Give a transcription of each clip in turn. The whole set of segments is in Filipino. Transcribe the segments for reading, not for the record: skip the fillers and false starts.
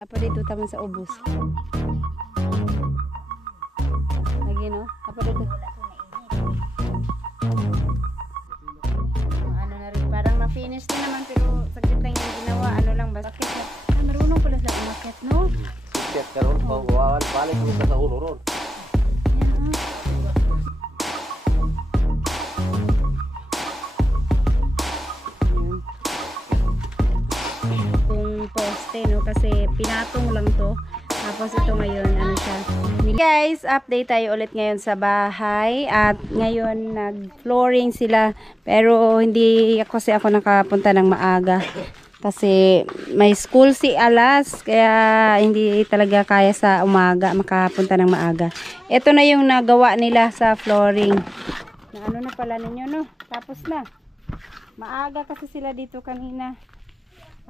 Apa dito taman sa ubos. Lagi no? Apa dito? Ano na rin, parang na-finish din naman pero saglit lang yung ginawa. Ano lang ba? Bakit? Marunong pala sila umakyat, no? Umakyat ka ron, balik mo sa ulo ron. Poste, no? Kasi pinatong lang to. Tapos ito ngayon, ano siya. Guys, update tayo ulit ngayon sa bahay. At ngayon, nag-flooring sila. Pero hindi kasi ako nakapunta ng maaga. Kasi may school si Alas. Kaya hindi talaga kaya sa umaga makapunta ng maaga. Ito na yung nagawa nila sa flooring. Na ano na pala ninyo, no? Tapos na. Maaga kasi sila dito kanina.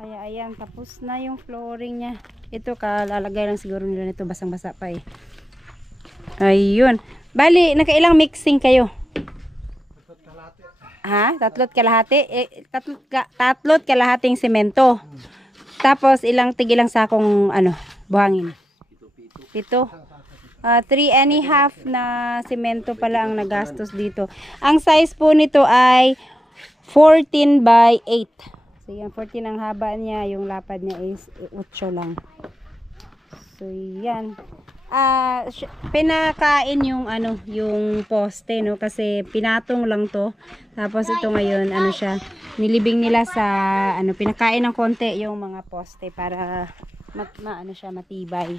Kaya ayan, tapos na yung flooring niya. Ito, kalalagay lang siguro nila nito. Basang-basa pa eh. Ayun. Bali, nakailang mixing kayo? Ha? Tatlot kalahati? Tatlot kalahating semento. Tapos, tigilang sakong buhangin? Pito. 3.5 na semento pala ang nagastos dito. Ang size po nito ay 14 by 8. So, yan, 14 ang haba niya. Yung lapad niya is 8 lang. So, yan. Pinakain yung yung poste, no? Kasi pinatong lang to. Tapos ito ngayon, siya, nilibing nila sa, pinakain ng konti yung mga poste para siya, matibay.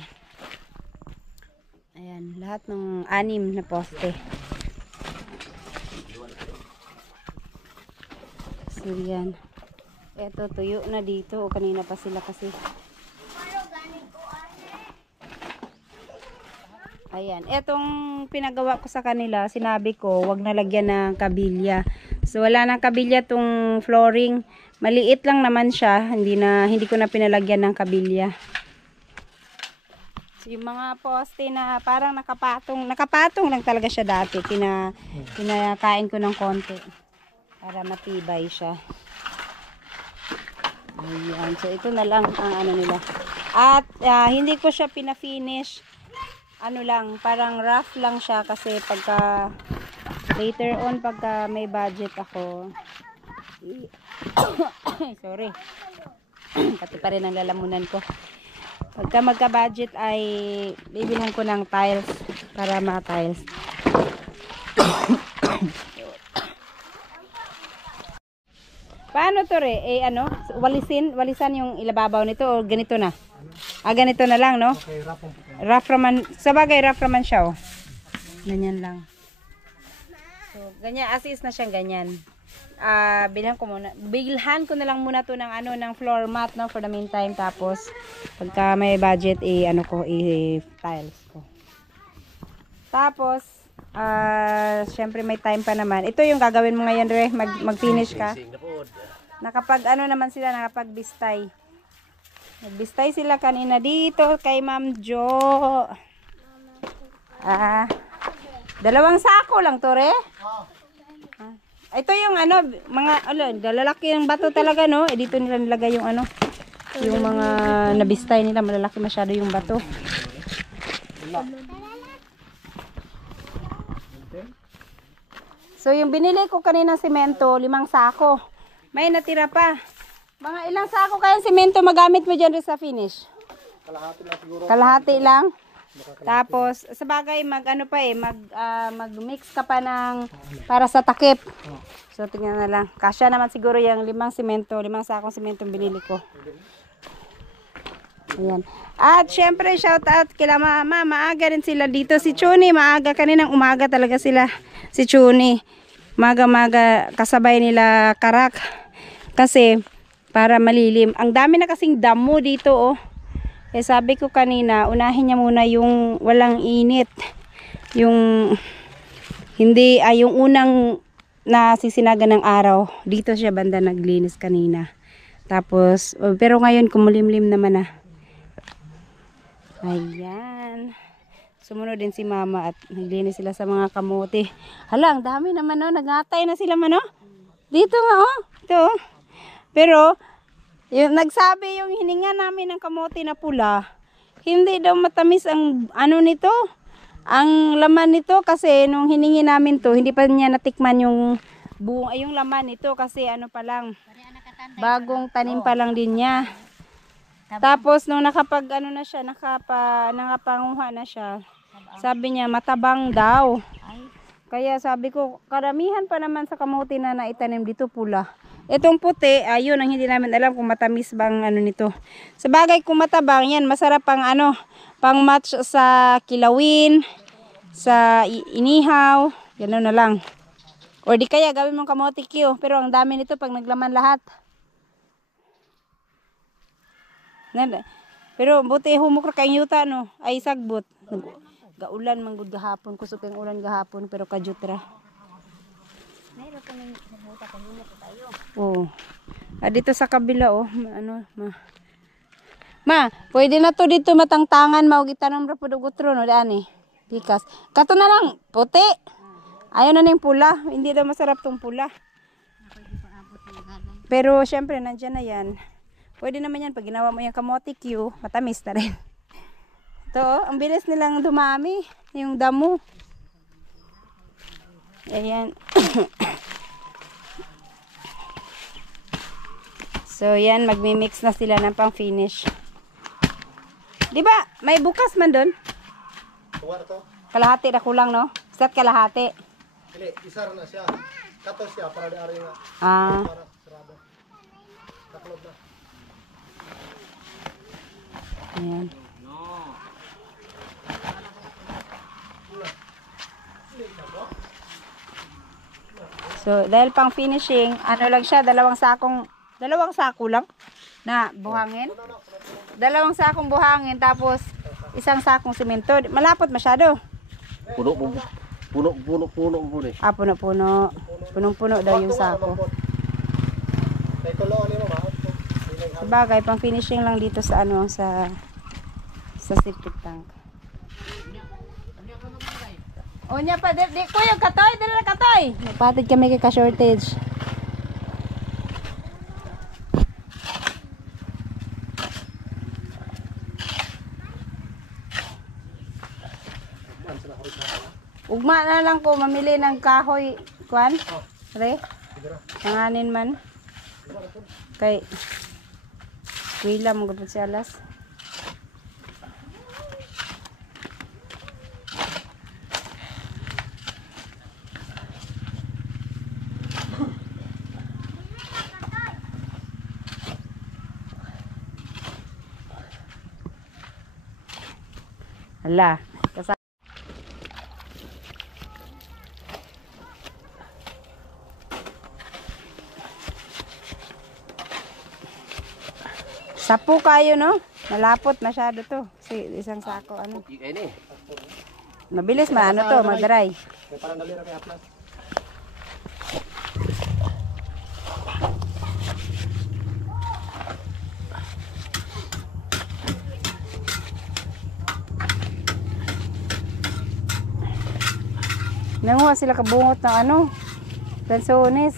Ayan, lahat ng 6 na poste. So, yan. Eto, tuyo na dito. O, kanina pa sila kasi. Ayan. Etong pinagawa ko sa kanila, sinabi ko, wag na lagyan ng kabilya. So, wala nang kabilya tong flooring. Maliit lang naman siya. Hindi ko na pinalagyan ng kabilya. So, yung mga poste na parang nakapatong lang talaga siya dati. Kinakain ko ng konti. Para matibay siya. Ayan. So, ito na lang ang nila. At, hindi ko siya pina-finish. Parang rough lang siya kasi later on, pagka may budget ako, sorry. Pati pa rin ang lalamunan ko. Pagka magka-budget ay bibilhan ko ng tiles para ma-tiles. Paano to walisan yung ilababaw nito o ganito na? Ganito na lang, no? Okay, rough raman. Sabagay, rough raman siya, oh. Ganyan lang. So, ganyan, as is na siyang ganyan. Bilhan ko na lang muna to ng floor mat, no, for the meantime. Tapos, pagka may budget, tiles ko. Tapos, syempre may time pa naman. Ito yung gagawin mo ngayon, Re. Mag-finish ka. Nakapag-bistay. Nagbistay sila kanina dito kay Ma'am Jo. 2 sako lang to, Re. Ito yung dalalaki ng bato talaga, no? Dito nila nilagay yung yung mga nabistay nila, malalaki masyado yung bato. So, yung binili ko kanina semento, 5 sako. May natira pa. Mga ilang sako kaya semento magamit mo dyan sa finish? Kalahati lang siguro. Kalahati lang. Tapos, sa bagay, mag-mix ka pa ng para sa takip. So, tingnan na lang. Kasya naman siguro yung 5 sakong semento binili ko. Ayan. At, syempre, shout out kila Mama. Maaga rin sila dito. Si Chuni, maaga. Kaninang umaga talaga sila. Si Chuni. Maga-maga kasabay nila karak. Kasi, para malilim. Ang dami na kasing damo dito, oh. Sabi ko kanina, unahin niya muna yung walang init. Yung unang nasisinaga ng araw. Dito siya banda naglinis kanina. Tapos, pero ngayon kumulimlim naman na. Ayan. Sumunod din si Mama at naglinis sila sa mga kamote. Hala, ang dami naman, oh. Nagatay na sila, man, oh. Dito nga, oh. Ito, oh. Pero, Yung nagsabi yung hininga namin ng kamote na pula, hindi daw matamis ang ano nito, ang laman nito kasi nung hiningi namin to, hindi pa niya natikman yung buong yung laman nito kasi ano pa lang, bagong tanim pa lang din niya. Tapos nung nakapag ano na siya, nakapanguha na siya, sabi niya matabang daw. Kaya sabi ko, karamihan pa naman sa kamote na naitanim dito pula. Itong puti, ayun ang hindi namin alam kung matamis bang ano nito. Sa bagay kung matabang yan, masarap pang ano, pang match sa kilawin, sa inihaw, gano'n na lang. Or di kaya gawin mong kamote Q, pero ang dami nito pag naglaman lahat. Pero buti humukra kayong yuta no, ay sagbot. Gaulan manggod gahapon, kusog ang ulan gahapon pero kajutra. Mayroon kaming nabuta kanina po tayo. Oo. Dito sa kabila oh, ano Ma, pwede na to dito matangtangan mao gitanong ra pud og utro no dani. Pikas. Kato na lang puti. Ayaw na ning pula, hindi daw masarap tong pula. Pero syempre nandiyan na yan. Pwede naman yan pag ginawa mo yung kamote Q, matamis na rin. Ito, ang bilis nilang dumami, yung damo. Ayan. So, yan, magmi-mix na sila ng pang-finish. Diba, may bukas man doon? Kalahati na kulang, no? Isa't kalahati. Hindi, isa na siya. Kato siya para di-ari nga. Ah. Para sarado. Naklog na. Ayan. So, dahil pang finishing, ano lang siya, dalawang sako lang na buhangin. Dalawang sakong buhangin, tapos isang sakong simento. Malapot masyado. Puno po eh. Puno-puno. Punong-puno daw yung sako. Kay tuloon ni mo ba? Sabagay, pang finishing lang dito sa ano, sa septic tank. O niya pa, di ko yung katoy, dali na katoy. Napatid kami kay ka-shortage. Ugma na lang ko mamili ng kahoy, kwan? Re? Tanganin man. Kay Wila mo gapon si alas. Hala, sapo kayo no? Malapot masyado to. Kasi isang sako ano. Mabilis ano to, mag-dry. Parang dali ra kay aplas. Nanguha sila kabungot ng ano, lansones.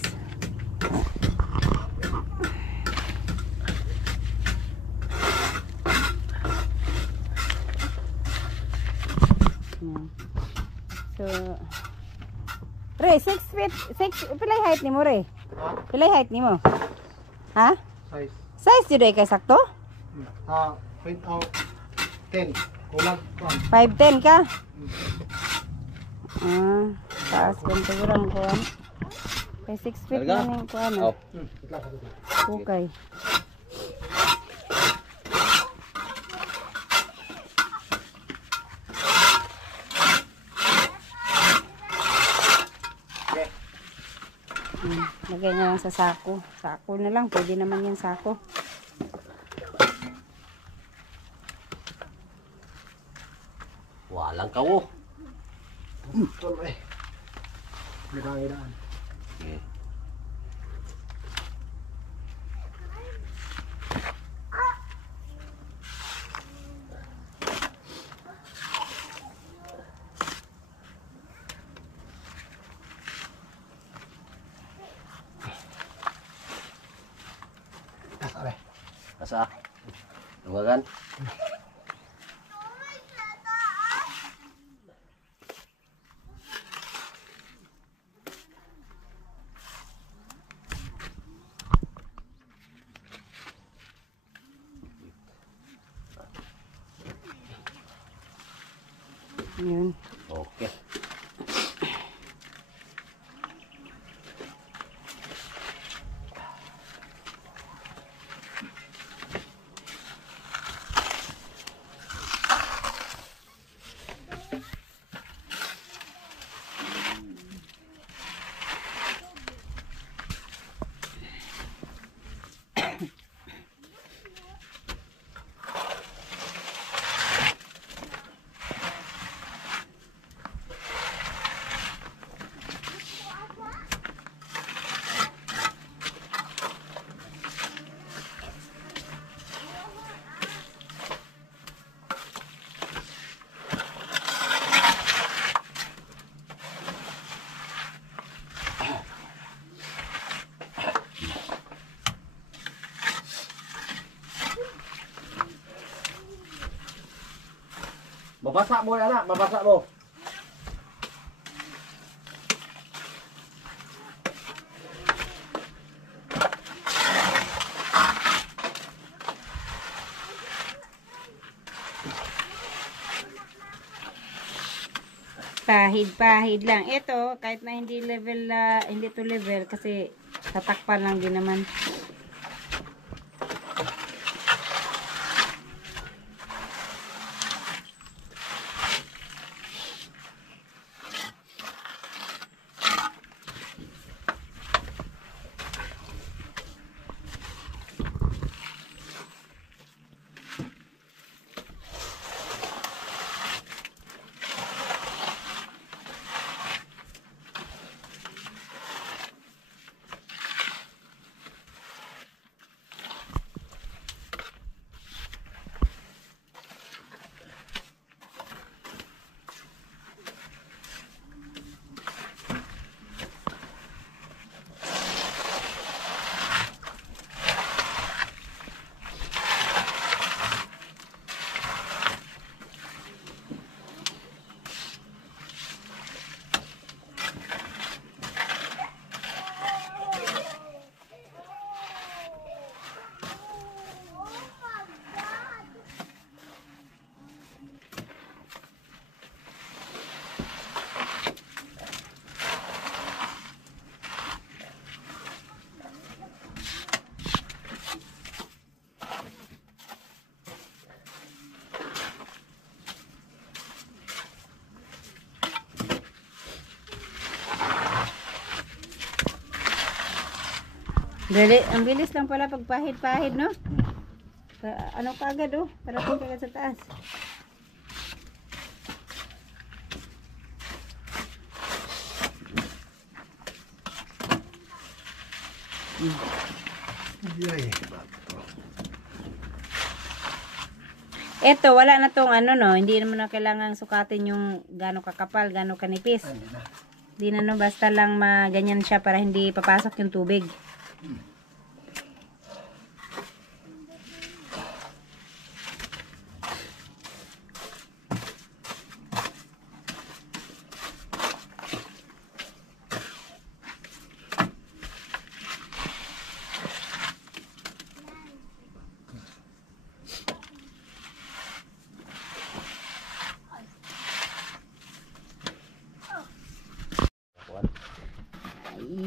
So, Re, 6 feet, pilay height ni mo, Re? Ha? Pilay height ni mo? Ha? Size. Size yun kay sakto? Point out 10. Kulang 5'10 ka? Taas ko sigurang kuhan. Kay 6 feet na yung kuhan. Okay. Lagay na lang sa sako. Sako na lang. Pwede naman yung sako. Walang kawo. Tuloy. Idaan. Okay. Asa? Lugagan? Yun. Okay. Babasa mo anak, babasa mo. Pahid-pahid lang. Ito, kahit na hindi level, hindi to level kasi tatakpan lang din naman. Dali, ang bilis lang pala pagpahid-pahid, no? Ano kagad, oh? Parating kagad sa taas. Eto, wala na tong ano, no? Hindi naman na kailangan sukatin yung gano'ng kakapal, gano'ng kanipis. Hindi na, no? Basta lang maganyan siya para hindi papasok yung tubig.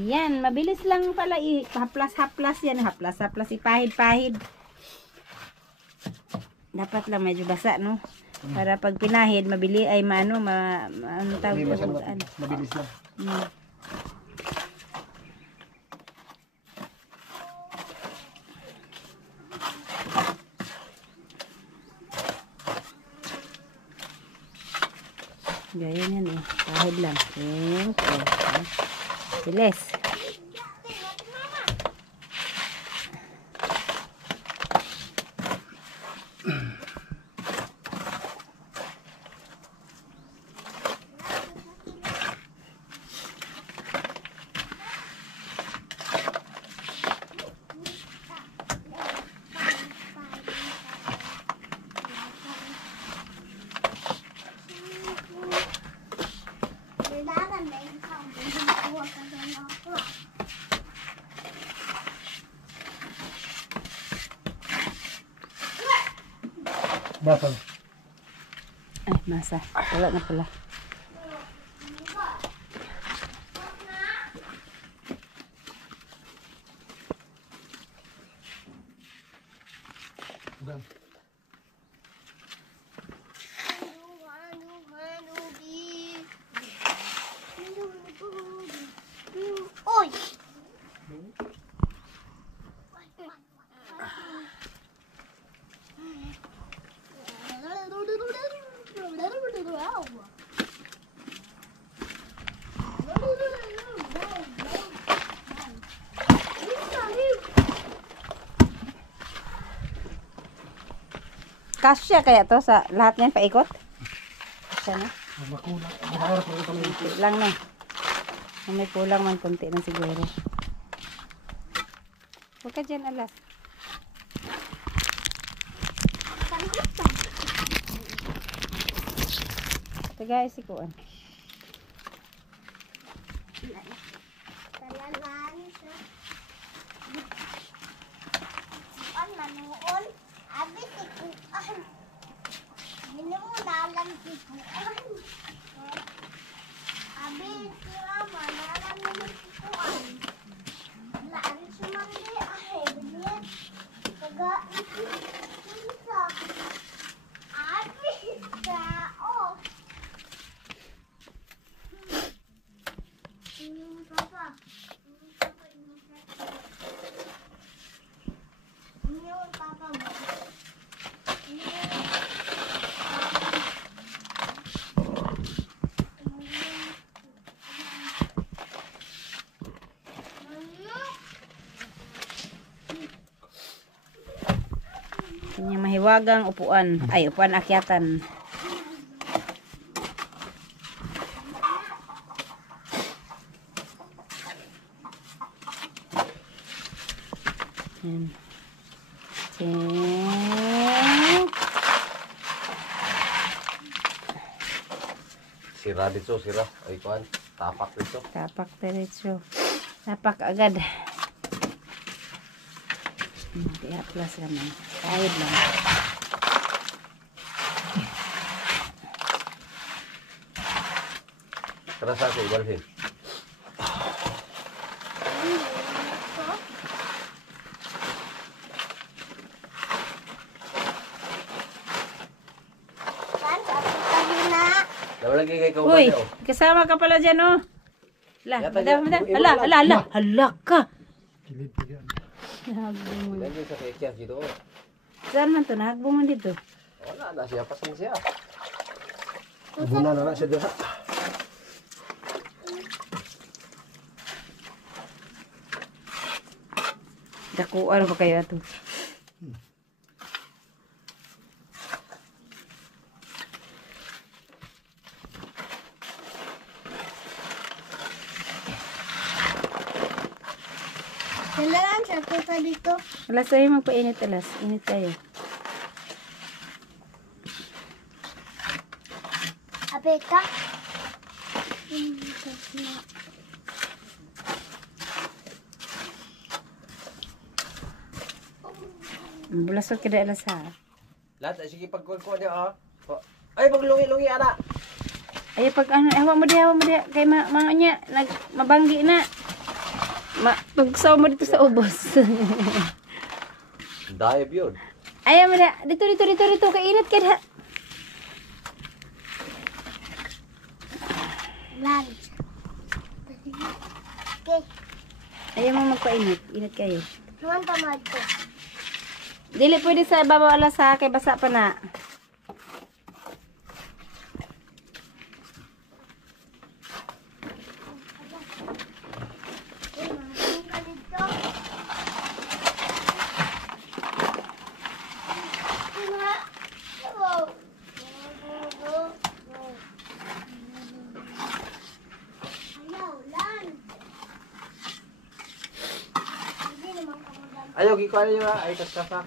Yan, mabilis lang pala haplas-haplas yan, haplas-haplas ipahid-pahid. Dapat lang medyo basa, no? Para pag pinahid, mabili ay ano tawag ko, Mabilis lang. Gaya yan eh, pahid lang. Okay. Bilis. Basa. Ay, masa. Wala na pala. Ugan. Oi! Kasya kaya to sa lahat niyan paikot? Kasya na. Makulang. Maharap ko ito. Kunti lang na. May kulang man, kunti na siguro. Huwag ka dyan, alas. Ito guys, ikuan. Manuol, abis ikuan. Hindi mo nalang ikuan. Abis sila manalang nila ikuan. Laan sumandi ay binyan. Taga isa. Abis sao. Papa. Yung papa mo. Kanyang mahiwagang upuan. Ay, upuan akyatan. Yan. Sira dito, sira. Ay, kuhan. Tapak dito. Tapak diretso. Tapak agad. Kaya plus naman. Kahit lang. Terasa ako, ibalhin. Kan, ako kanina. Naman lagi kay Uy, kauban oh. kasama ka pala dyan, oh. Hala, Yata madam, dyan. madam. Hala, hala, hala. Hala ka. Kilid pa yan. Nahagbong mo. Lagi sa kekya dito. Oh. Saan man to? Nahagbong mo dito. Wala na siya, pasan siya. Abuna na siya dito. Dakuan ba kayo ito? Kailangan siya punta dito. Alas tayo magpainit, alas. Init tayo. Ape ka? Bulasot ka na alas ha. Lahat, sige pagkuhan niya oh. Oh. Ay, paglungi-lungi anak. Ay, pag ano, hawa mo di. Kay mga niya, mabanggi na. Pagsaw mo dito sa ubos. Dive yun. Ayaw mo na. Dito. Kainit ka na. Lunch. Okay. Ayaw mo magpainit. Init kayo. Naman tamad ko. Dili pwede sa babaw alas ha. Kay basa pa na. Masing ka dito. Wow. Ayaw, lunch. Hindi naman ka maganda. Ayaw, gikuhan niyo ha. Ay, kaskasa.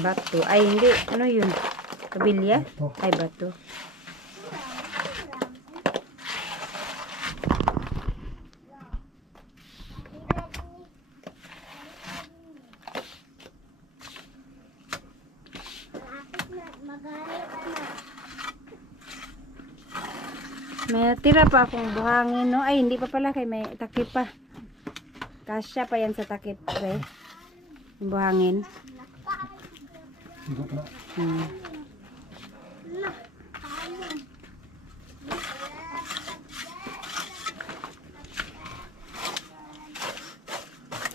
bato. Ay, hindi. Ano yun? Kabilya? Bato. Ay, bato. Malapit na. Magalit na. May tira pa akong buhangin, no? Ay, hindi pa pala kay may takip pa. Kasya pa yan sa takip, pre. Yung buhangin. Hindi ko na. Hmm.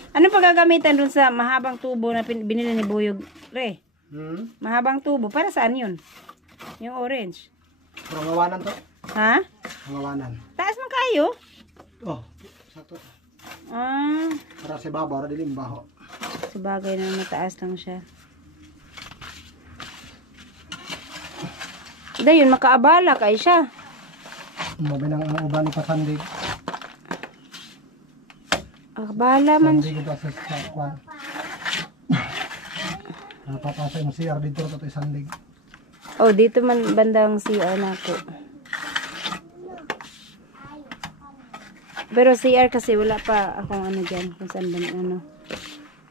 Ano pa gagamitan dun sa mahabang tubo na binili ni Buyog, pre? Mahabang tubo. Para saan yun? Yung orange. Pangawanan to. Ha? Pangawanan. Taas man kayo? Oh, sakto. Ah, Para sa babaw, ra dilim baho. sabagay na mataas lang siya. Dayon, makaabala kay siya. Mabinang ang uban ni pasandig. Abala man siya. Sandig ko sa kwan. Napapasa yung CR dito to sandig. Oh, dito man bandang CR na ako. Pero CR kasi wala pa akong ano dyan. Kung saan ba ano.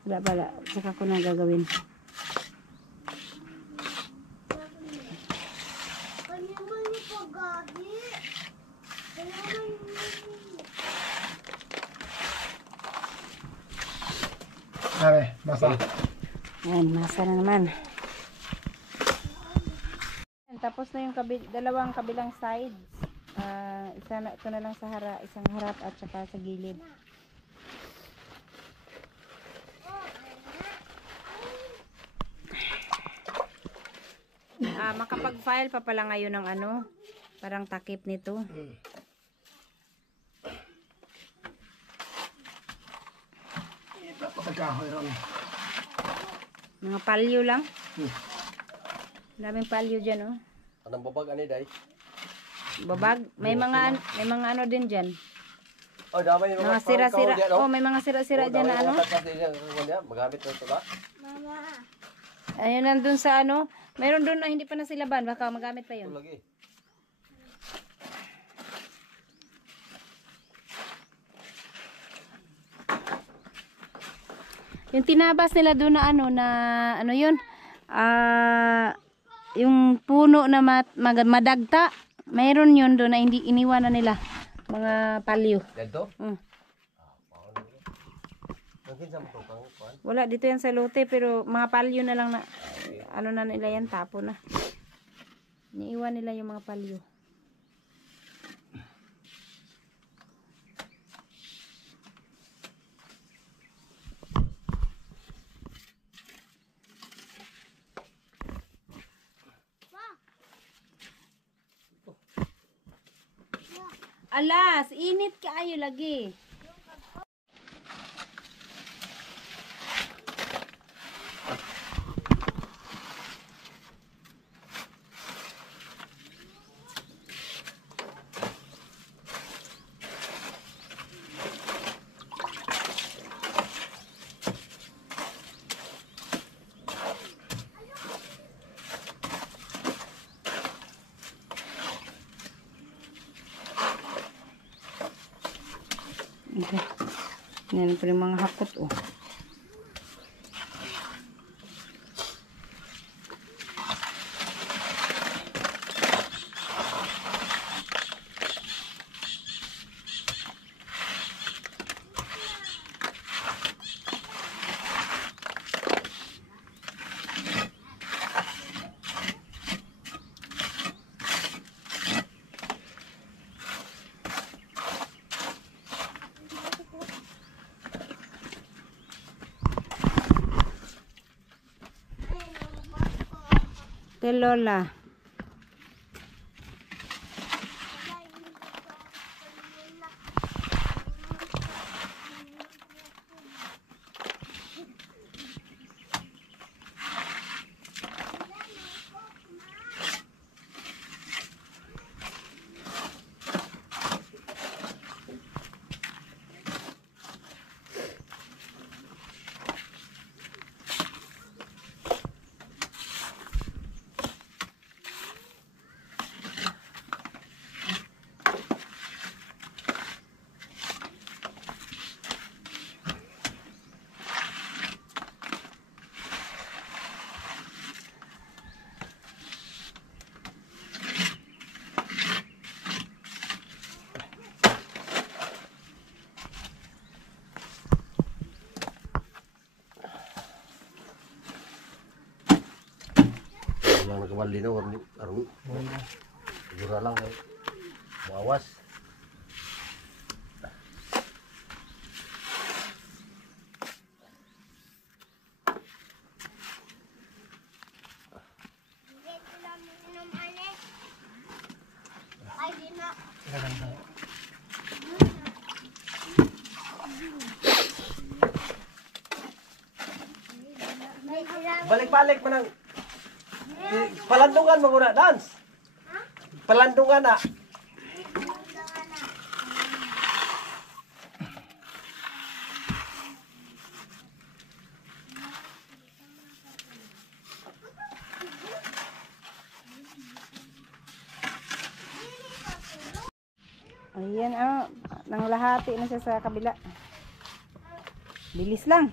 Wala pala. Saka ko na gagawin. Kanya man yung pagagi. Kanya man yung... Abe, basta. Ayan, masa na naman. Tapos na yung dalawang kabilang sides. Isa na, ito na lang sa isang harap at saka sa gilid. Makapag-file pa pala ngayon ng ano, parang takip nito. Pagkahoy ron. Mga palyo lang. Daming palyo dyan, oh. Anong babag ani day? Babag. May mga ano din dyan. Oh, damay yung Mga sira-sira. Oh, may mga sira-sira dyan na ano. Magamit na ito ba? Mama. Ayun, nandun sa ano. Meron doon na hindi pa nasilaban. Baka magamit pa yun. Ito lagi. Yung tinabas nila doon na ano yun? Yung puno na madagta. Meron yun doon na hindi iniwan na nila. Mga palyo. Dito? Mungkin sa mga kuan. Wala dito yan sa lote pero mga palyo na lang na ano na nila yan, tapo na. Iniiwan nila yung mga palyo. Alas, init kaayo lagi. Okay. Yan pa rin mga hapot, oh. Te Lola. Kamal din aron. Siguro lang eh. Mawas. Dito lang minum ane. Ay, di na. Balik-balik man ang palandungan mo muna, dance. Palandungan na. Ayan, nanglahati na siya sa kabila. Bilis lang.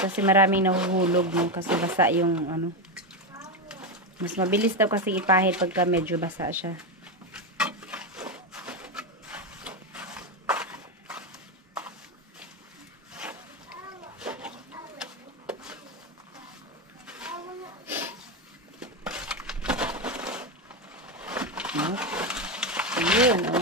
Kasi maraming nahuhulog no, kasi basa yung ano. Mas mabilis daw kasi ipahid pagka medyo basa siya. Ayun, oh.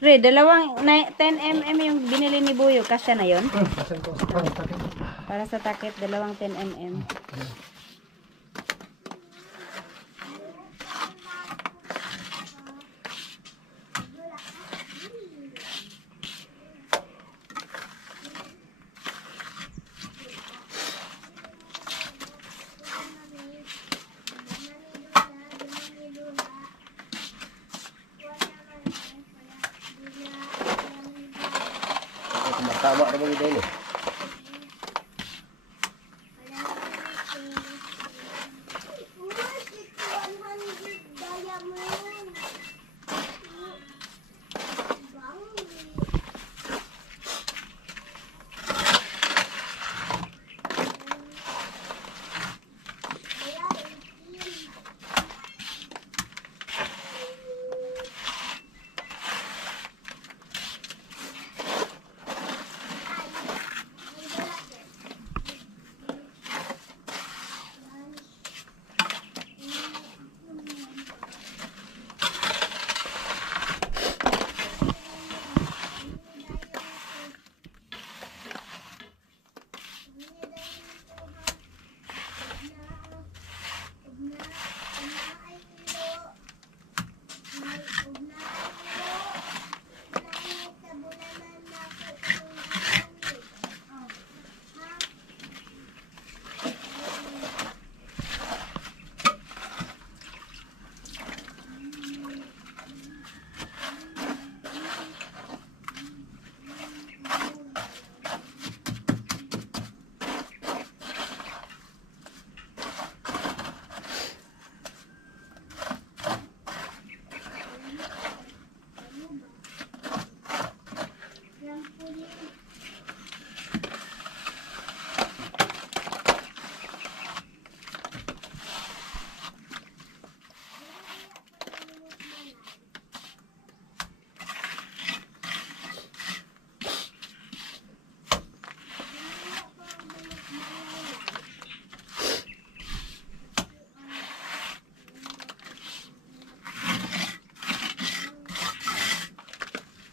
Re, dalawang 10 mm yung binili ni Buyo. Kasya na yon? Kasi ito sa takip. Para sa takip, dalawang 10 mm. Tama naman yun eh.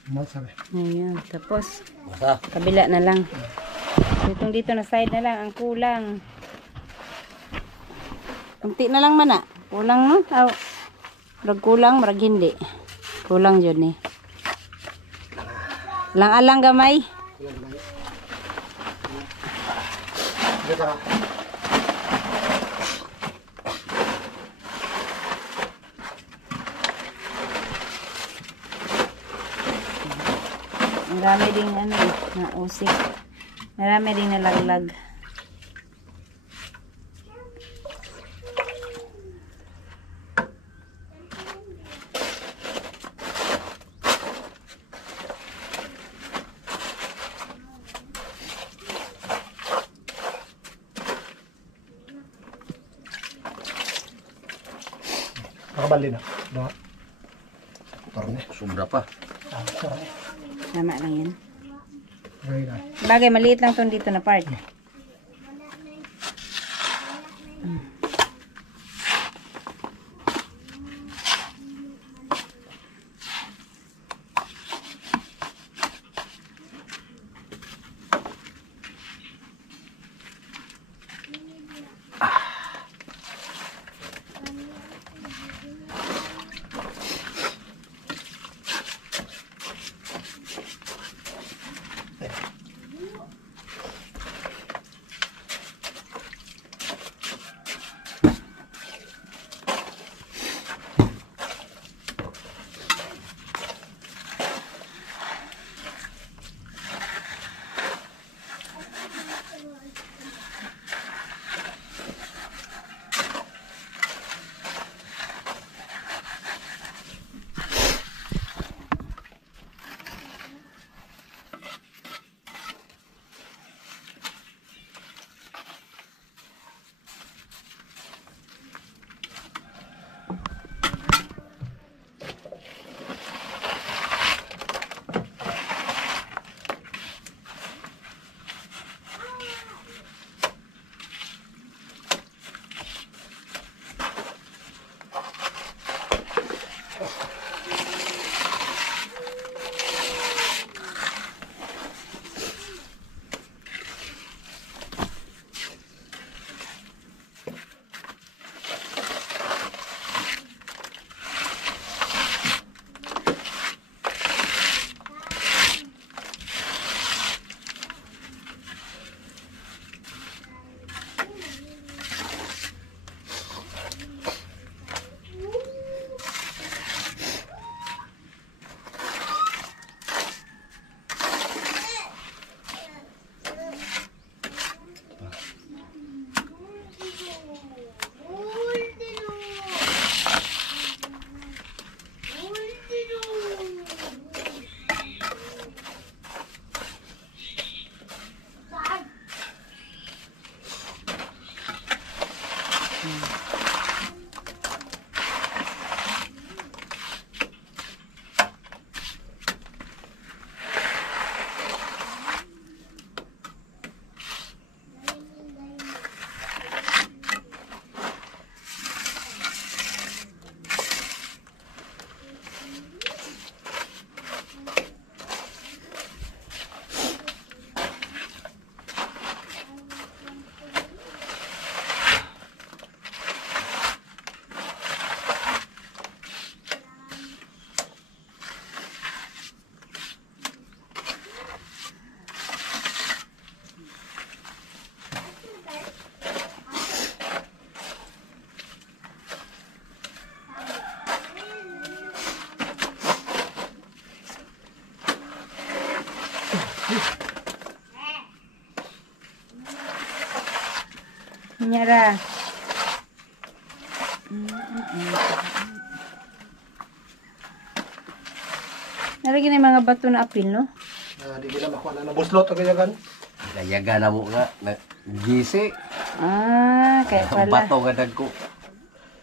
Masarap. Ayan, tapos Masa. kabila na lang. Itong dito na side na lang ang kulang. Kunti na lang man na. Kulang no? Marag kulang, marag hindi. Kulang yun eh. Alang-alang gamay. Dito ka. Marami ding ano eh, na usik. Marami ding nalaglag. Nakabali na. Diba? Torne. Sobra pa. Torne. Tama lang yan. Gawin na. Bagay, maliit lang tong dito na part. Nyara. Nalagyan na yung mga bato na apil, no? Di ko na makuha na. Buslot o ganyan. Kayaga na mo nga. Gisi. Ah, kaya Ang pala. bato nga nagko.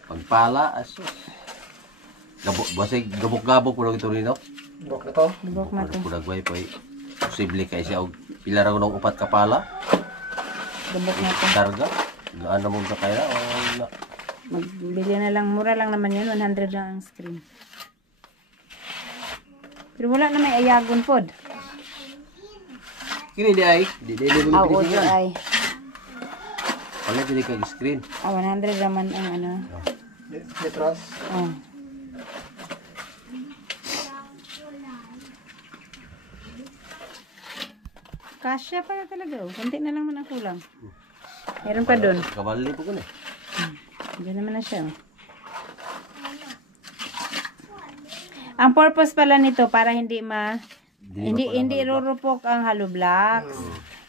Pagpala, asus. Basig, gabok-gabok ko lang ito rin, no? Bok na to. Lubok na to. Kunagway po, posible kayo siya. Pila raw ng upat kapala. Lubok na to. Karga. Gaan na mong kaya. O, Magbili na lang. Mura lang naman yun. 100 lang ang screen. Pero wala na may ayagon pod. kini di ay. Di mo Audio pinitingan. ay. Wala dili kag screen. 100 naman ang ano. Letras. Oh. Kasya pala talaga. Oh. Kunti na lang man ang kulang. Meron pa doon. Kabali po ko na. Diyan naman na siya. Oh. Ang purpose pala nito para hindi hindi rurupok ang hollow blocks.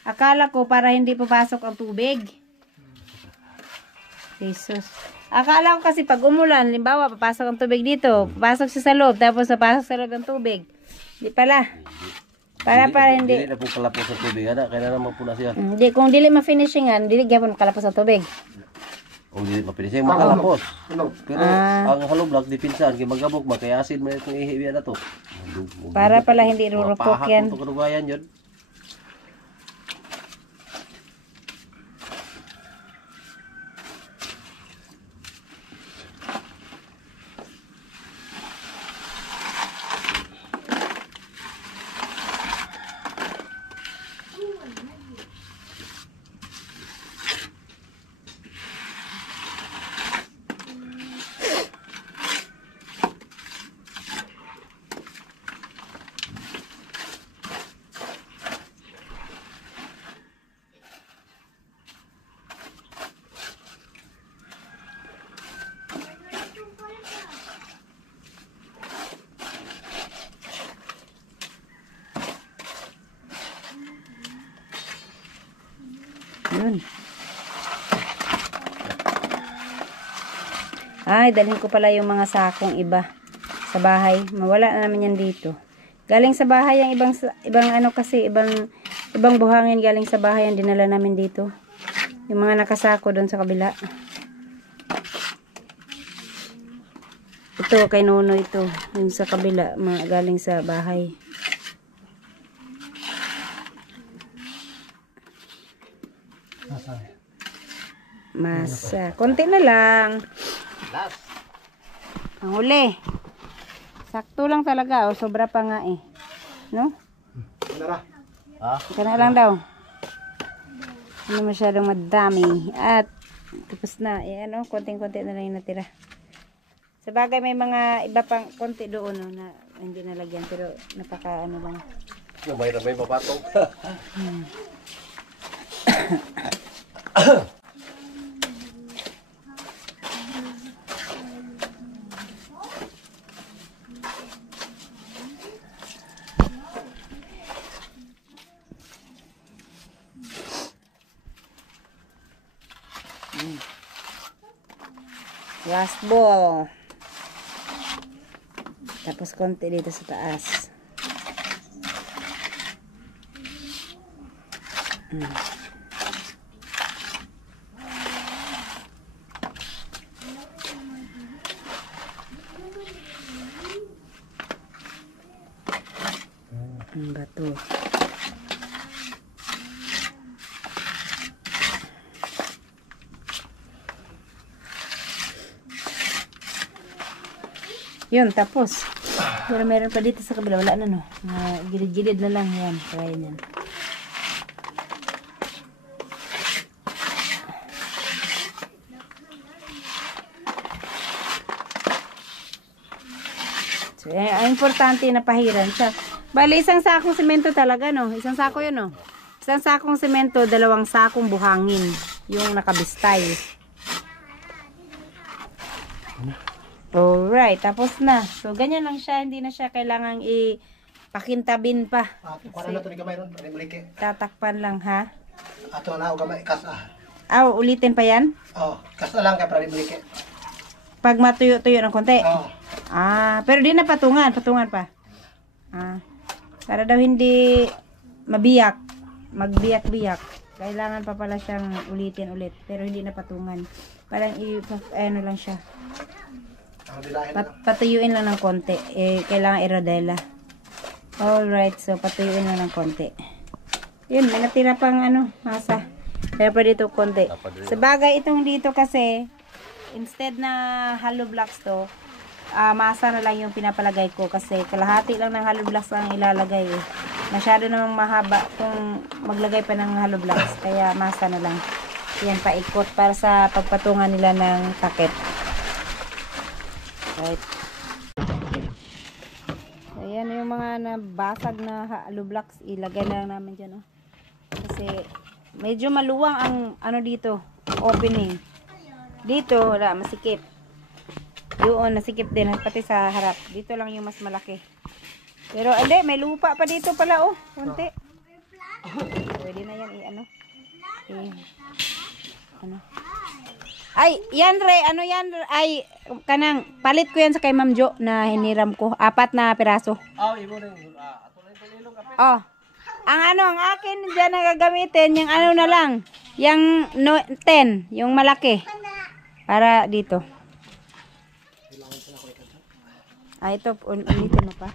Akala ko para hindi papasok ang tubig. Jesus. Akala ko kasi pag umulan, limbawa papasok ang tubig dito, papasok siya sa loob, tapos papasok sa loob ng tubig. Hindi pala. Para hindi. Dili na po kalapos sa tubig. Ada, kaya naman po na siya. Hindi, kung dili ma-finishingan, dili gyapon kalapos sa tubig. Kung dili mapinisay, makalapos. Ano? Pero ang hollow block, dipinsan, kaya magabok ba, kaya acid man itong ihibiya na to. Para pala hindi rurupok yan. Pahak po kanubayan yun. Yun. Ay, dalhin ko pala yung mga sakong iba sa bahay. Mawala na naman yan dito. Galing sa bahay ang ibang ano kasi, ibang buhangin galing sa bahay ang dinala namin dito. Yung mga nakasako doon sa kabila. Ito, kay Nono ito. Yung sa kabila, mga galing sa bahay. Masa. Konti na lang. Last. Ang huli. Sakto lang talaga. O, sobra pa nga eh. No? Nara. Ika na lang daw. Hindi masyadong madami. At, tapos na. Eh, ano, konting-konti na lang yung natira. Sa bagay, may mga iba pang konti doon, no, na hindi nalagyan. Pero, napaka, ano lang. May mapatong. Last ball. Tapos konti dito sa taas. Ang bato. Yun, tapos. Pero meron pa dito sa kabila. Wala na, no? Gilid-gilid na lang. Yan, try yan. So, ang importante na pahiran siya. Bali, isang sakong semento talaga, no? Isang sako yun, no? Isang sakong semento, 2 sakong buhangin. Yung nakabistay. Alright, tapos na. So, ganyan lang siya. Hindi na siya kailangang ipakintabin pa. Kuha na ito ni gamay ron. Maliki. Tatakpan lang, ha? Ato na ako gamay. Kas Ulitin pa yan? kas na lang kaya para maliki. Pag matuyo-tuyo ng konti? Pero di na patungan. Patungan pa. Para daw hindi mabiyak. Magbiyak-biyak. Kailangan pa pala siyang ulitin ulit. Pero hindi na patungan. Parang ano lang siya. Patuyuin lang ng konti. Kailangan irodela. Alright, so patuyuin lang ng konti. Yun, may natira pang masa. Pero pa dito konti. Sa bagay itong dito kasi, instead na hollow blocks to, masa na lang yung pinapalagay ko kasi kalahati lang ng hollow blocks ang ilalagay eh. Masyado namang mahaba kung maglagay pa ng hollow blocks. Kaya masa na lang. Yan, paikot para sa pagpatungan nila ng takip. Right. Ayan yung mga nabasag na hollow blocks. Ilagay na lang namin dyan. Oh. kasi medyo maluwang ang ano dito, opening. Dito, wala, masikip. Doon, nasikip din, pati sa harap. Dito lang yung mas malaki. Pero, hindi, may lupa pa dito pala, oh. Kunti. Pwede na yan, ano. Ano. Ay, yan, Re, ano yan? Ay, kanang, palit ko yan sa kay Ma'am Jo na hiniram ko. 4 na piraso. Oh. Ang ano, ang akin dyan na gagamitin, yung ano na lang. Yung 10, yung malaki. Para dito. Ito, ulitin mo pa.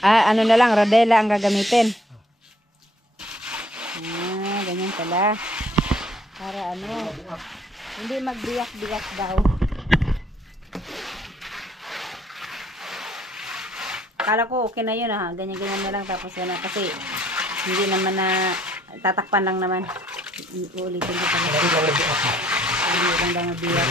Ano na lang, rodela ang gagamitin. Ganyan pala. Para ano, hindi magbiyak-biyak daw. Akala ko okay na yun ganyan-ganyan na lang tapos yan na. Kasi hindi naman na, tatakpan lang naman. Uulitin ko pala. Hindi lang daw mabiyak.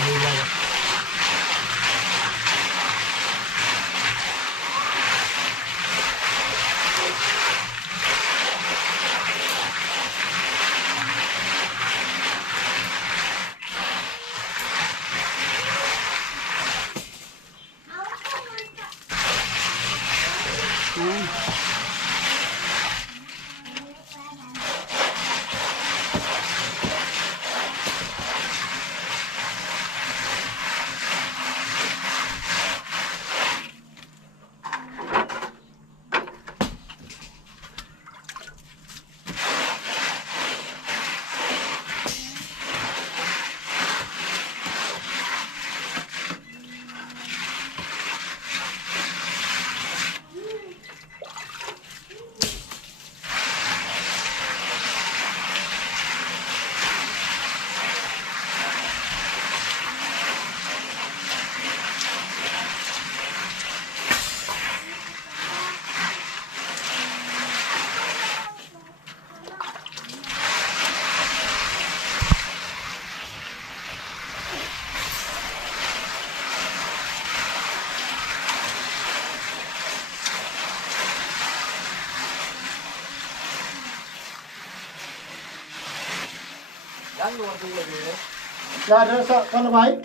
Ya, ada sa kanabay.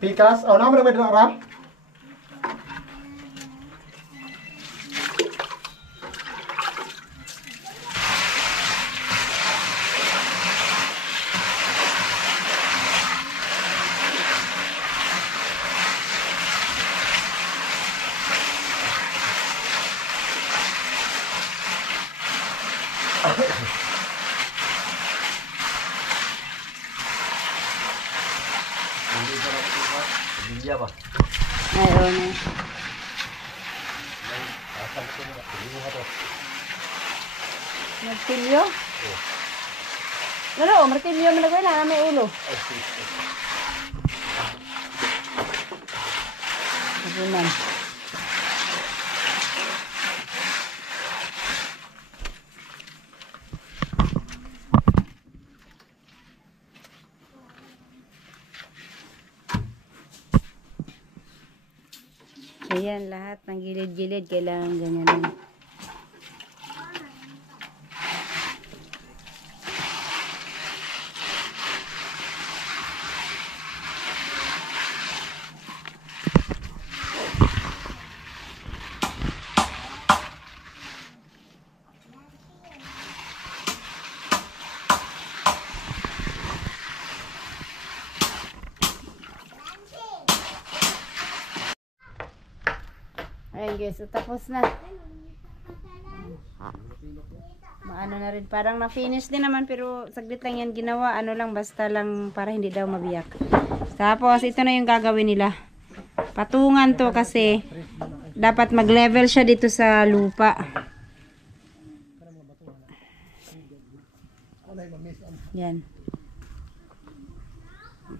Pikas, naman na medyo ra. Pamilya ba? Ayun. Martilyo? Lalo, martilyo mo lagay na, may ulo. Sabunan. Ayan, lahat ng gilid-gilid kailangan ganyan. Ayan guys, so tapos na. Maano na rin, parang na-finish din naman pero saglit lang yan ginawa. Ano lang, basta lang para hindi daw mabiyak. Tapos ito na yung gagawin nila. Patungan to kasi dapat mag-level siya dito sa lupa. Yan.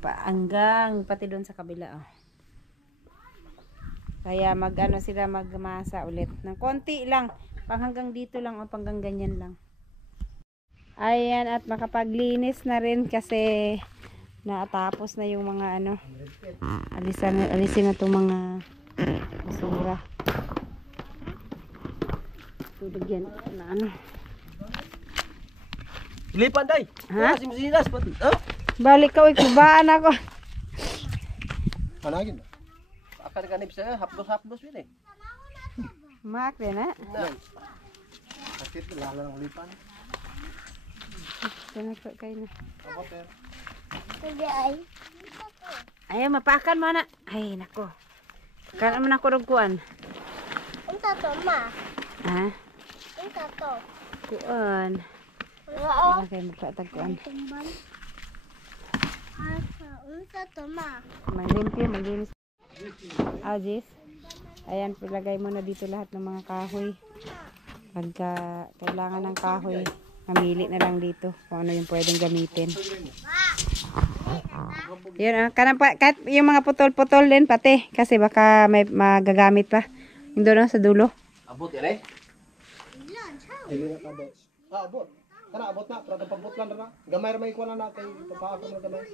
Hanggang pati doon sa kabila. Oh. Kaya mag-ano sila magmasa ulit. Ng konti lang. Pang hanggang dito lang o panggang ganyan lang. Ayan, at makapaglinis na rin kasi natapos na yung mga ano. Alisin na itong mga basura. Tulagyan na ano. Lipan day. Ha? Si Mesinas pat. Oh. Balik ka, kubaan ako. Managin. Akan kanip saya hapdos yun eh. Mak din ha. Sakit lalo ng lipan. Tinako kayo na. Sige ay. Ayaw, mapakan mo na. Ay, nako. Kanan mo na kurugkuan. Unta to ma. Ha? Unta to. Kuan. Oo. Wala kayo magpatagkuan. Tumbal. Asa, unta to ma. Malimpyo, malinis. Ajis. Ayan, pilagay mo na dito lahat ng mga kahoy. Pagka kailangan ng kahoy, mamili na lang dito kung ano yung pwedeng gamitin. Yun, kahit yung mga putol-putol din pati. Kasi baka may magagamit pa. Yung doon sa dulo. Abot yan eh. Dili na kabot. Abot. Kana abot na, pero pabot lang na. Gamay ra may kuha na natin. Papaako na gamay.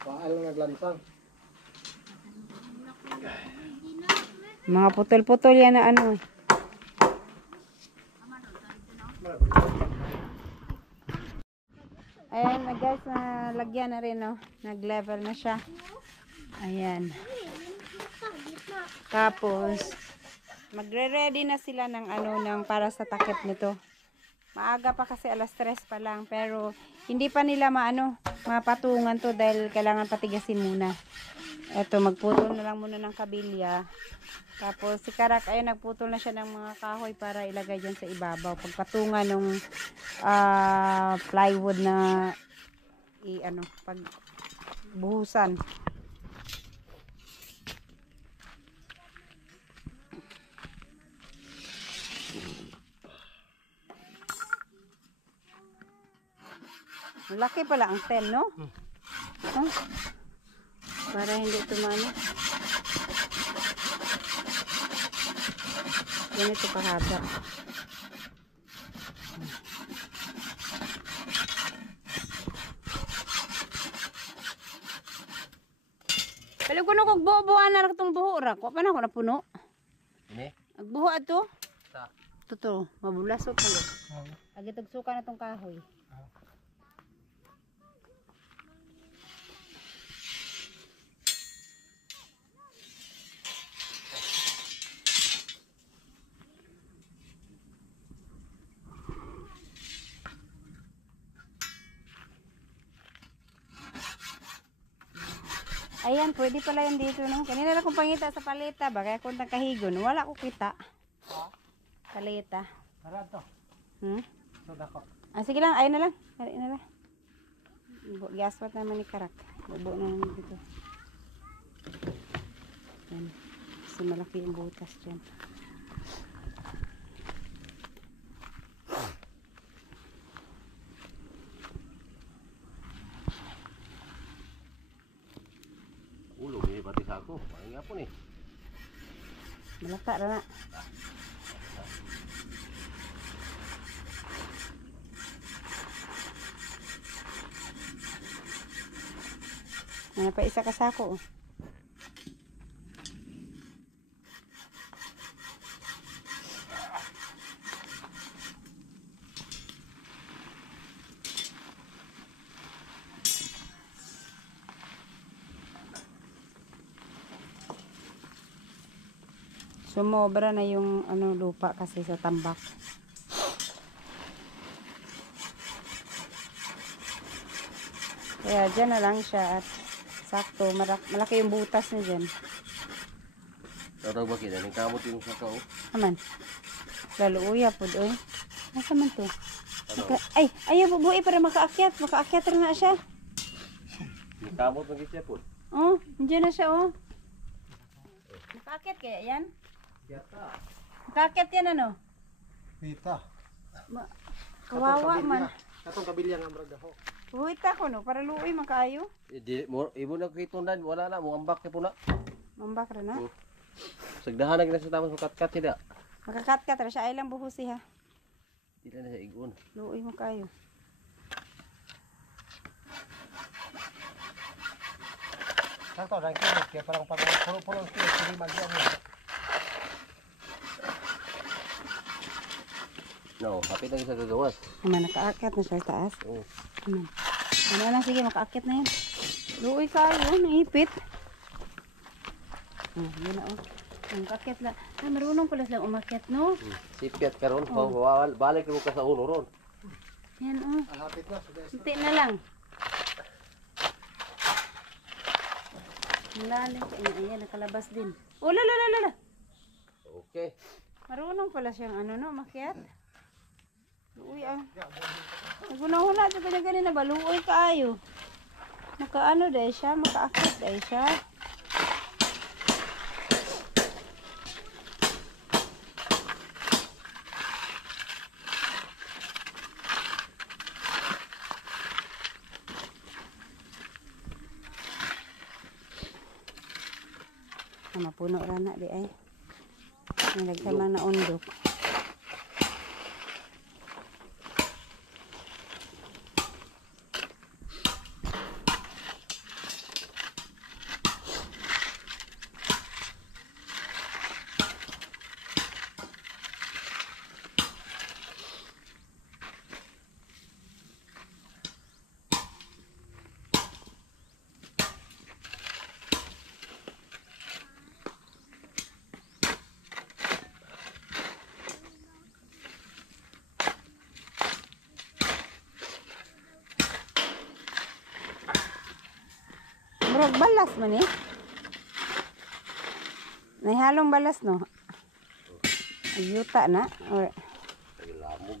Paal nga glansang. Mga putol-putol yan na ano. Ayan na guys, nalagyan na rin no. Nag-level na siya. Ayan. Tapos, magre-ready na sila ng ano ng para sa takip nito. Maaga pa kasi 3:00 pa lang. Pero, hindi pa nila mapatungan to dahil kailangan patigasin muna. Eto, magputol na lang muna ng kabilya. Tapos, si Karak, ayun, nagputol na siya ng mga kahoy para ilagay dyan sa ibabaw. Pagpatungan ng plywood na pagbuhusan. Malaki pala ang tel, no? Huh? Para hindi tumano. Ganito kahaba. Pero kung buo-buoan na itong buho ra, kung pa na ako napuno. Ini? Agbuho ato. Sa. Totoo, mabulasot na yun. Agitag suka na itong kahoy. Ayan, pwede pala yan dito, no? Kanina lang kong pangita sa paleta ba? Kaya kung kahigon, wala ko kita. Paleta. Tara to. So dako. Sige lang, ayun na lang. Kari na lang. Gaswat naman ni Karak. Bubo na naman dito. Yan. Kasi malaki yung butas dyan. Ulo, may pati sa ako. Maling nga po ni. Malata na na. Ano pa isa kasako, oh. Sumobra na yung lupa kasi sa tambak. Kaya dyan na lang siya at sakto, malaki yung butas na dyan. Tatawag ba kita? Nagkamot yung saka oh. Aman. Lalo uya po doon. Nasa man to? Ay, ayaw po buhay para makaakyat. Makaakyat rin na siya. Nagkamot mag siya po. Oh, dyan na siya oh. Makaakyat kaya yan? Makaakyat yan ano? Pita. Kawawa man. Katong kabilya nga murag daho. Buhita ko no, para luoy makaayo. Ibo na kitundan, wala na, mo ambak na po na. Mambak rin na. Sagdahan na sa tamas makat-kat sila. Makakatkat rin siya. Ay lang buhusi ha. Dila na sa igon. Luoy makaayo. Sakto lang kini kaya parang puro-puro kini magyan. No, hapit na sa gagawas. Naman, nakaakyat na siya sa taas. Oo. Naman. Ano na, sige, makaakyat na yan. Luoy kayo, naipit. Yun na, oh. Ang kakit lang. Marunong pala silang umakyat, no? Sipiat ka ron. Balik mo ka sa ulo ron. Yan, oh. Hapit na. Sige. Hinti na lang. Ang lalim. Ayan, nakalabas din. Oh, lala. Okay. Marunong pala siyang ano, no? Umakyat. Luoy, ah. Nagunahuna ito kanya ganina ba? Luoy kaayo. Makaano dahil siya? Makaakyat dahil siya. Mapuno rana di ay. Nagsama na undok. Murag balas man eh. May halong balas no. Ayuta na or Lamog.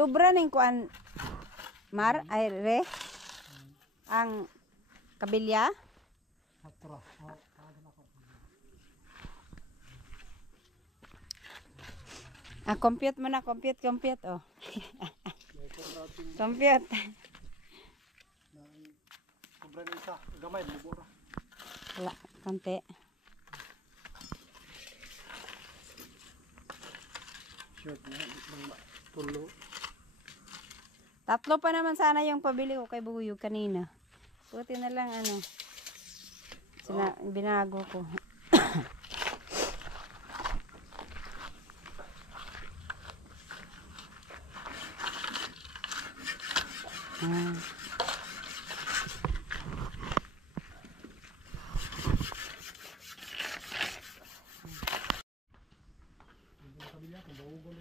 sobra ning kuan mar ay re ang kabilya. Compute mo na, compute oh. Compute. Sobra na isa. Gamay, bubura. Wala, konti. Short na. Tulo. Tatlo pa naman sana yung pabili ko kay Buyog kanina. Buti na lang ano. Sila binago ko.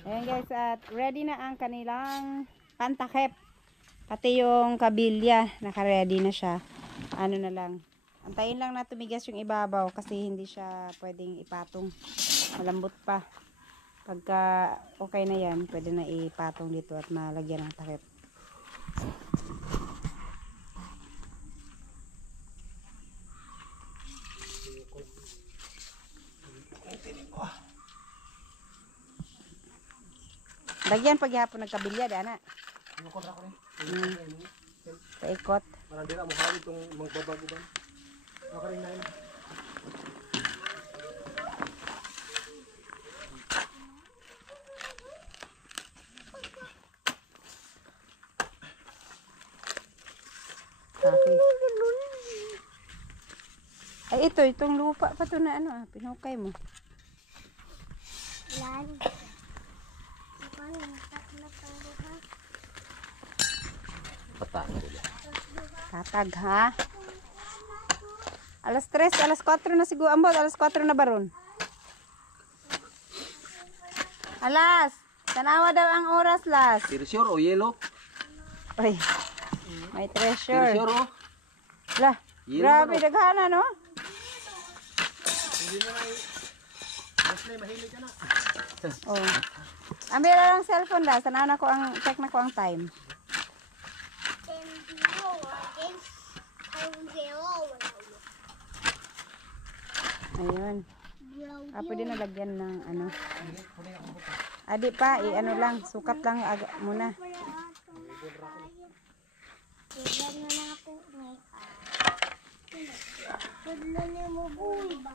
Ayan guys, at ready na ang kanilang pantakip. Pati yung kabilya, naka-ready na siya. Ano na lang. Antayin lang na tumigas yung ibabaw kasi hindi siya pwedeng ipatong. Malambot pa. Pagka okay na yan, pwede na ipatong dito at malagyan ng takip. Lagyan paghihapon ng kabilya, dana. Inukot ako rin. Paikot. Marang dira mo hali itong magbabago ba? Okay rin na yun. Okay. Ay, itong lupa pa to na ano, pinukay mo. Lan. Paano nataklat ang luha? Patang ko na. Tatag, ha? Alas 3, alas 4 na siguro. Ambot, alas 4 na baron. Alas! Tanawa daw ang oras, las. Treasure o yellow? Uy, may treasure. Treasure o? Lah, Yellow grabe, ano? daghana, no? Hindi na lang. Wesley, mahilig ka na. Oh. Ambil lang cellphone da. Sana na ko ang check na ko ang time. 10-0 against 0. Ayun. Pwede na lagyan ng ano. Adi pa, ano lang, sukat lang muna. Tignan na na ako ngayon. Tignan na mo buhay ba?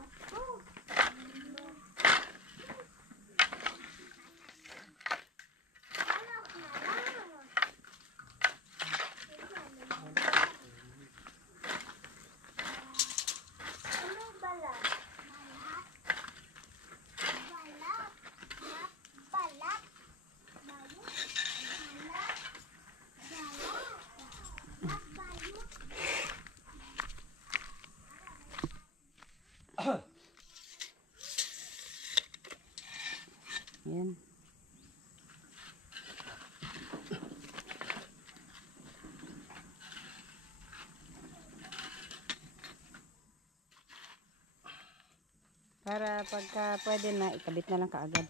Ayan. Para pagka pwede na, ikabit na lang kaagad.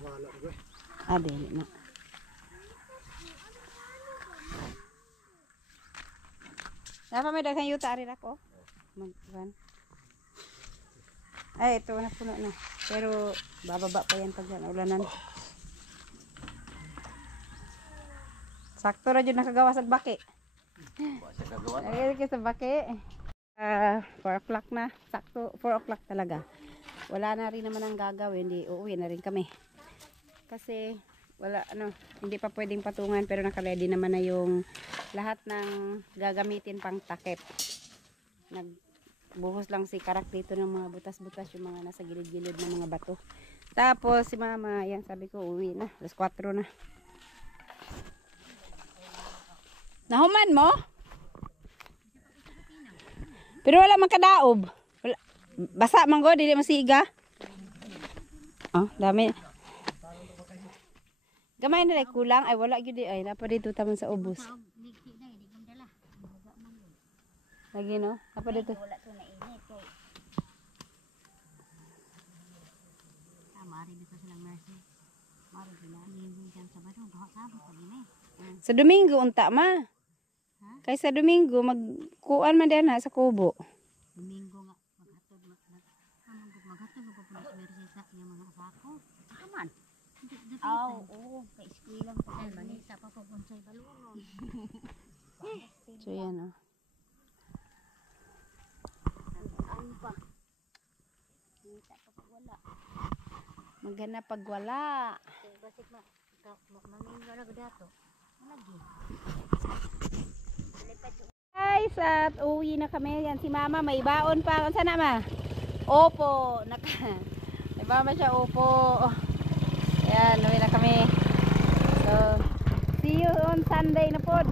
Wala ko eh. Dili na. Dapat may daghang yuta ari ko. Magban. Ay, ito na puno na. Pero bababa pa yan pag ulanan. Sakto ra jud nakagawa sa baki. Basta kagawa. Lagi sa baki. 4 o'clock na. Sakto 4 o'clock talaga. Wala na rin naman ang gagawin. Hindi uuwi na rin kami. Kasi wala hindi pa pwedeng patungan pero naka-ready naman na yung lahat ng gagamitin pang takip. Nagbuhos lang si Karak dito ng mga butas-butas yung mga nasa gilid-gilid ng mga bato. Tapos si Mama, yan sabi ko uwi na. Alas 4 na. Nahuman mo? Pero wala man kadaob. Wala. Basa man go, dili masiga. Dami. Gamay na kulang ay wala gyud ay napa dito taman sa ubos. Lagi no? Apa dito? Wala to na init kay. Mari dito silang mercy. Mari sila ni kan Sabado doha sabot pag ini. Sa Domingo unta ma. Kay sa Domingo magkuan man diyan sa kubo. Domingo nga maghatod maghatod ko pa sa mercy sa yung mga sako. Aman. Oo, kay eskwela ko kay manisa pa pag unsay balulon. So yan Ano pa? Kita pa pag wala. Maghanap pag wala. Kay basig mamingo na dato. Lagi. Guys, at uwi na kami. Yan si Mama may baon pa. Unsa na ma? Opo. May mama siya opo. Ayan, uwi na kami. So, see you on Sunday na po.